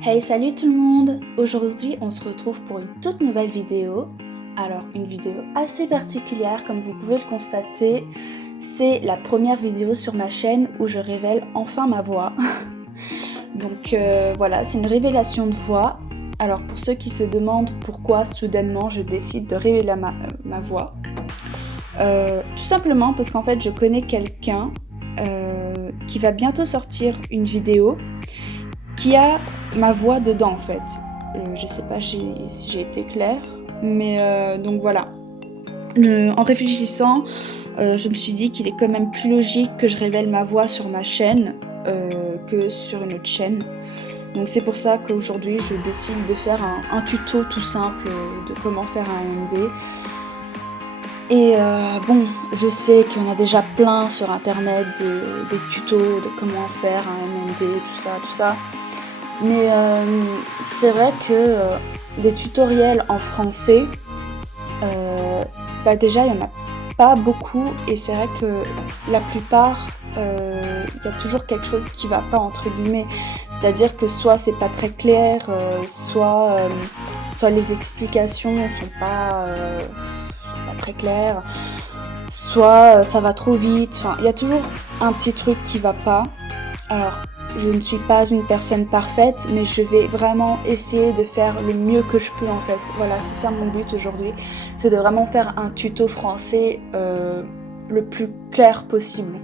Hey, salut tout le monde! Aujourd'hui, on se retrouve pour une toute nouvelle vidéo. Alors, une vidéo assez particulière, comme vous pouvez le constater. C'est la première vidéo sur ma chaîne où je révèle enfin ma voix. Donc voilà, c'est une révélation de voix. Alors, pour ceux qui se demandent pourquoi soudainement je décide de révéler ma voix, tout simplement parce qu'en fait, je connais quelqu'un qui va bientôt sortir une vidéo qui a ma voix dedans en fait. Je sais pas si j'ai été claire, mais donc voilà. En réfléchissant, je me suis dit qu'il est quand même plus logique que je révèle ma voix sur ma chaîne que sur une autre chaîne. Donc c'est pour ça qu'aujourd'hui je décide de faire un tuto tout simple de comment faire un MD. Et bon, je sais qu'il y en a déjà plein sur internet des tutos de comment faire un MD, tout ça. Mais c'est vrai que des tutoriels en français, déjà il y en a pas beaucoup et c'est vrai que la plupart, il y a toujours quelque chose qui va pas entre guillemets. C'est-à-dire que soit c'est pas très clair, soit les explications sont pas très claires, soit ça va trop vite. Enfin, il y a toujours un petit truc qui va pas. Alors, je ne suis pas une personne parfaite, mais je vais vraiment essayer de faire le mieux que je peux en fait. Voilà, c'est ça mon but aujourd'hui, c'est de vraiment faire un tuto français le plus clair possible.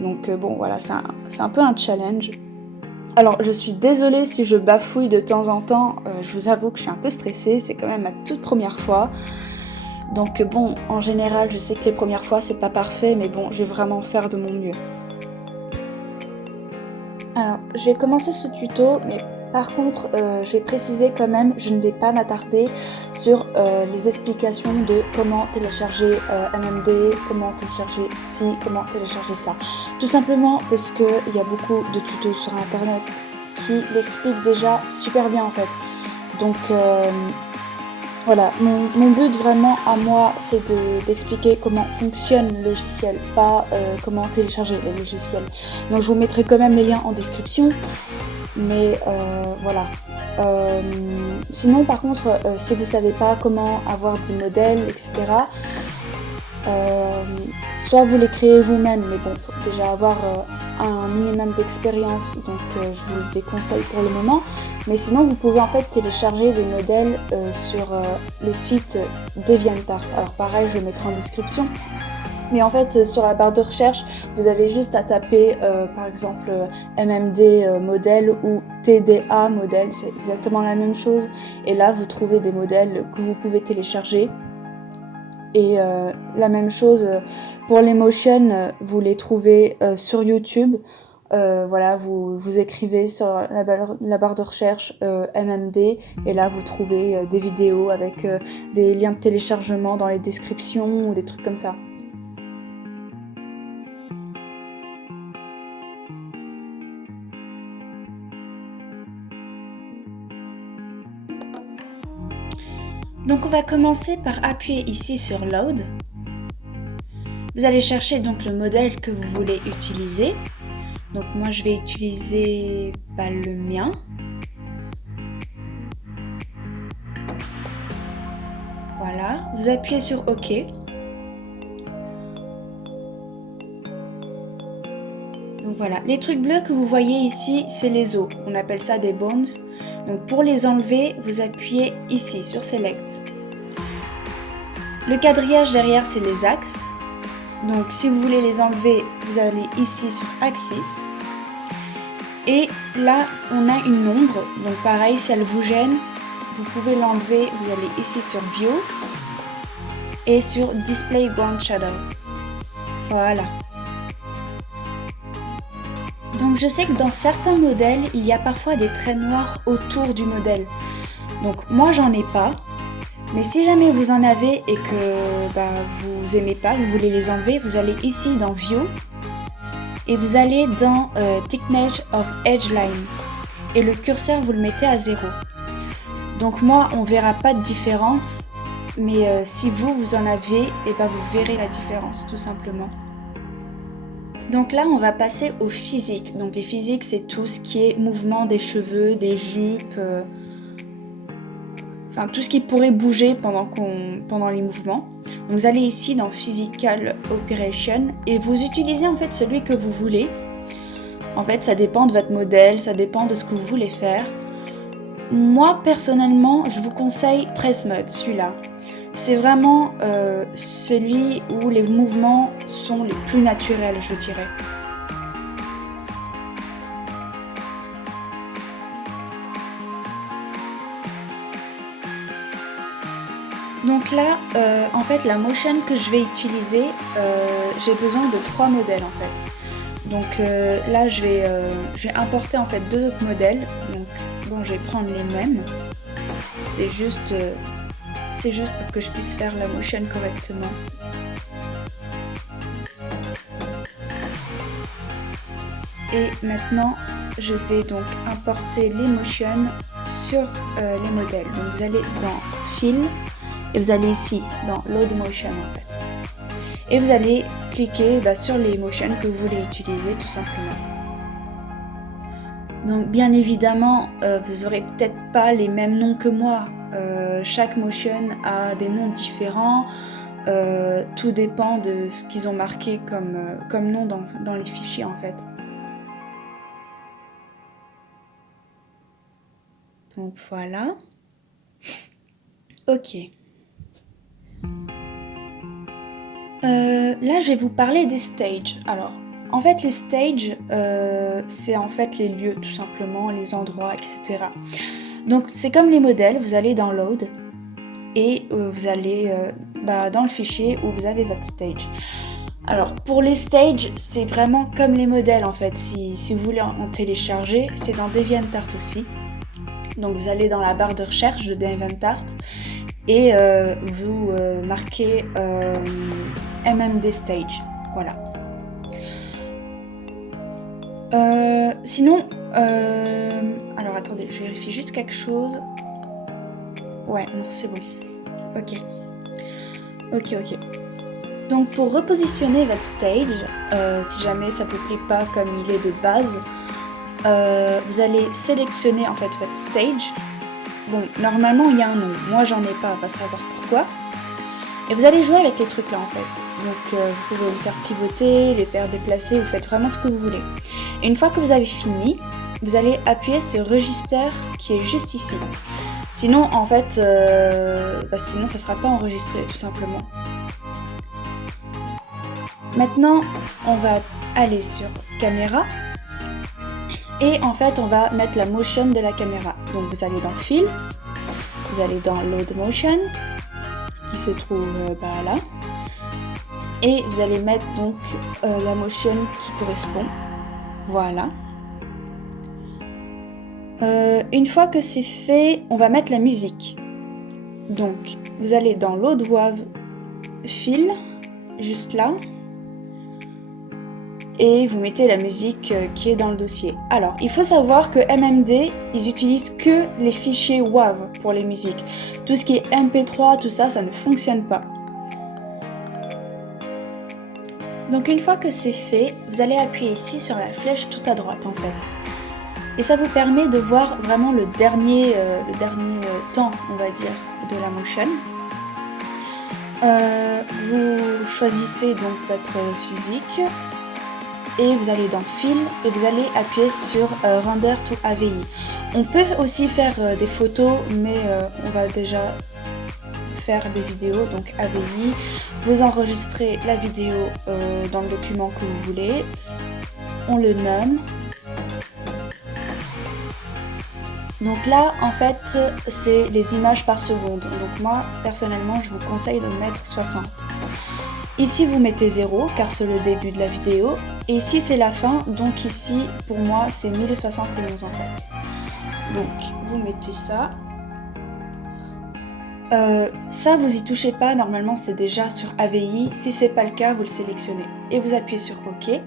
Donc bon, voilà, c'est un peu un challenge. Alors, je suis désolée si je bafouille de temps en temps, je vous avoue que je suis un peu stressée, c'est quand même ma toute première fois. Donc bon, en général, je sais que les premières fois, c'est pas parfait, mais bon, je vais vraiment faire de mon mieux. Alors, je vais commencer ce tuto, mais par contre, je vais préciser quand même, je ne vais pas m'attarder sur les explications de comment télécharger MMD, comment télécharger ci, comment télécharger ça. Tout simplement parce qu'il y a beaucoup de tutos sur internet qui l'expliquent déjà super bien en fait. Donc voilà, mon but vraiment à moi, c'est d'expliquer comment fonctionne le logiciel, pas comment télécharger le logiciel. Donc je vous mettrai quand même les liens en description, mais voilà. Sinon par contre, si vous savez pas comment avoir des modèles, etc., soit vous les créez vous-même, mais bon, faut déjà avoir un minimum d'expérience, donc je vous le déconseille pour le moment. Mais sinon, vous pouvez en fait télécharger des modèles sur le site DeviantArt. Alors pareil, je le mettrai en description. Mais en fait, sur la barre de recherche, vous avez juste à taper par exemple MMD modèle ou TDA modèle, c'est exactement la même chose. Et là, vous trouvez des modèles que vous pouvez télécharger. Et la même chose pour les motions, vous les trouvez sur YouTube. Voilà, vous écrivez sur la barre de recherche MMD et là vous trouvez des vidéos avec des liens de téléchargement dans les descriptions ou des trucs comme ça. Donc on va commencer par appuyer ici sur Load. Vous allez chercher donc le modèle que vous voulez utiliser. Donc moi je vais utiliser le mien. Voilà, vous appuyez sur OK. Donc voilà, les trucs bleus que vous voyez ici, c'est les os. On appelle ça des bones. Donc pour les enlever, vous appuyez ici sur Select. Le quadrillage derrière, c'est les axes. Donc si vous voulez les enlever, vous allez ici sur Axis. Et là, on a une ombre. Donc pareil, si elle vous gêne, vous pouvez l'enlever. Vous allez ici sur View et sur Display Ground Shadow. Voilà. Donc je sais que dans certains modèles, il y a parfois des traits noirs autour du modèle. Donc moi j'en ai pas, mais si jamais vous en avez et que vous aimez pas, vous voulez les enlever, vous allez ici dans View et vous allez dans Thickness of Edge Line et le curseur vous le mettez à 0. Donc moi on verra pas de différence, mais si vous en avez, et vous verrez la différence tout simplement. Donc là, on va passer au physique. Donc les physiques, c'est tout ce qui est mouvement des cheveux, des jupes, enfin tout ce qui pourrait bouger pendant les mouvements. Donc vous allez ici dans Physical Operation et vous utilisez en fait celui que vous voulez. En fait, ça dépend de votre modèle, ça dépend de ce que vous voulez faire. Moi, personnellement, je vous conseille Trace Mode, celui-là. C'est vraiment celui où les mouvements sont les plus naturels, je dirais. Donc là, en fait, la motion que je vais utiliser, j'ai besoin de 3 modèles en fait. Donc là, je vais importer en fait 2 autres modèles. Donc bon, je vais prendre les mêmes. C'est juste pour que je puisse faire la motion correctement. Et maintenant, je vais donc importer les motions sur les modèles. Donc vous allez dans Fill et vous allez ici dans Load Motion en fait. Et vous allez cliquer sur les motions que vous voulez utiliser tout simplement. Donc bien évidemment, vous aurez peut-être pas les mêmes noms que moi. Chaque motion a des noms différents. Tout dépend de ce qu'ils ont marqué comme nom dans les fichiers en fait. Donc voilà. Ok. Là, je vais vous parler des stages. Alors, en fait, les stages, c'est en fait les lieux, tout simplement, les endroits, etc. Donc, c'est comme les modèles, vous allez dans Load et vous allez dans le fichier où vous avez votre stage. Alors, pour les stages, c'est vraiment comme les modèles, en fait. Si vous voulez en télécharger, c'est dans DeviantArt aussi. Donc, vous allez dans la barre de recherche de DeviantArt et vous marquez MMD Stage, voilà. Sinon, alors attendez, je vérifie juste quelque chose. Ouais, non, c'est bon. Ok. Donc pour repositionner votre stage, si jamais ça ne vous plaît pas comme il est de base, vous allez sélectionner en fait votre stage. Bon, normalement il y a un nom, moi j'en ai pas, on va savoir pourquoi. Et vous allez jouer avec les trucs là en fait. Donc vous pouvez les faire pivoter, les faire déplacer, vous faites vraiment ce que vous voulez. Et une fois que vous avez fini, vous allez appuyer sur Register qui est juste ici. Sinon en fait, sinon ça ne sera pas enregistré tout simplement. Maintenant, on va aller sur Caméra. Et en fait, on va mettre la motion de la caméra. Donc vous allez dans Fill, vous allez dans Load Motion, qui se trouve là. Et vous allez mettre donc la motion qui correspond. Voilà. Une fois que c'est fait, on va mettre la musique. Donc, vous allez dans Load Wave, Fill, juste là. Et vous mettez la musique qui est dans le dossier. Alors, il faut savoir que MMD, ils utilisent que les fichiers WAV pour les musiques. Tout ce qui est MP3, tout ça, ça ne fonctionne pas. Donc une fois que c'est fait, vous allez appuyer ici sur la flèche tout à droite en fait. Et ça vous permet de voir vraiment le dernier temps, on va dire, de la motion. Vous choisissez donc votre physique. Et vous allez dans Fill et vous allez appuyer sur Render to AVI. On peut aussi faire des photos, mais on va déjà faire des vidéos, donc AVI. Vous enregistrez la vidéo dans le document que vous voulez. On le nomme. Donc là, en fait, c'est les images par seconde. Donc moi, personnellement, je vous conseille de mettre 60. Ici, vous mettez 0 car c'est le début de la vidéo. Et ici, c'est la fin. Donc ici, pour moi, c'est 1071 en fait. Donc, vous mettez ça. Ça, vous y touchez pas. Normalement, c'est déjà sur AVI. Si c'est pas le cas, vous le sélectionnez. Et vous appuyez sur OK.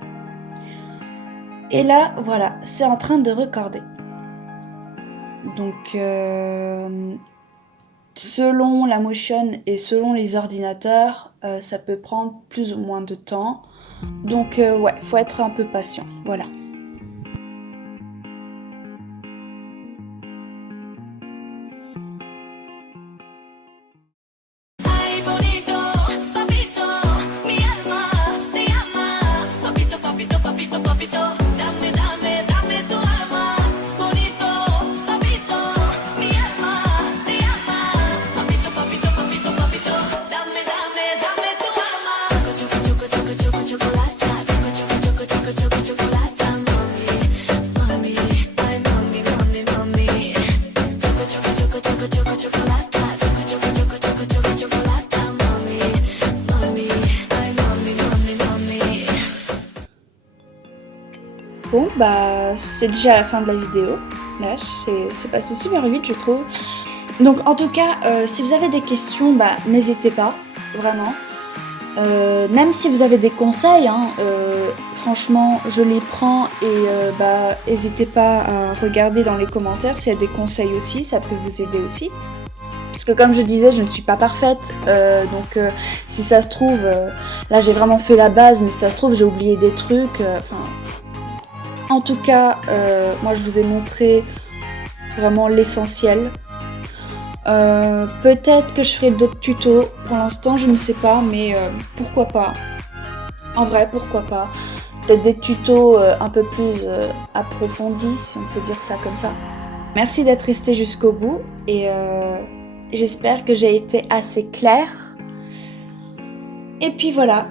Et là, voilà, c'est en train de recorder. Donc, selon la motion et selon les ordinateurs, ça peut prendre plus ou moins de temps. Donc ouais, faut être un peu patient, voilà. Bon bah c'est déjà la fin de la vidéo. Là, c'est passé super vite je trouve. Donc en tout cas, si vous avez des questions, bah n'hésitez pas, vraiment. Même si vous avez des conseils, hein, franchement je les prends et bah n'hésitez pas à regarder dans les commentaires s'il y a des conseils aussi, ça peut vous aider aussi. Parce que comme je disais, je ne suis pas parfaite, donc si ça se trouve, là j'ai vraiment fait la base, mais si ça se trouve j'ai oublié des trucs, en tout cas, moi je vous ai montré vraiment l'essentiel. Peut-être que je ferai d'autres tutos, pour l'instant je ne sais pas, mais pourquoi pas. En vrai, pourquoi pas. Peut-être des tutos un peu plus approfondis, si on peut dire ça comme ça. Merci d'être resté jusqu'au bout et j'espère que j'ai été assez claire. Et puis voilà,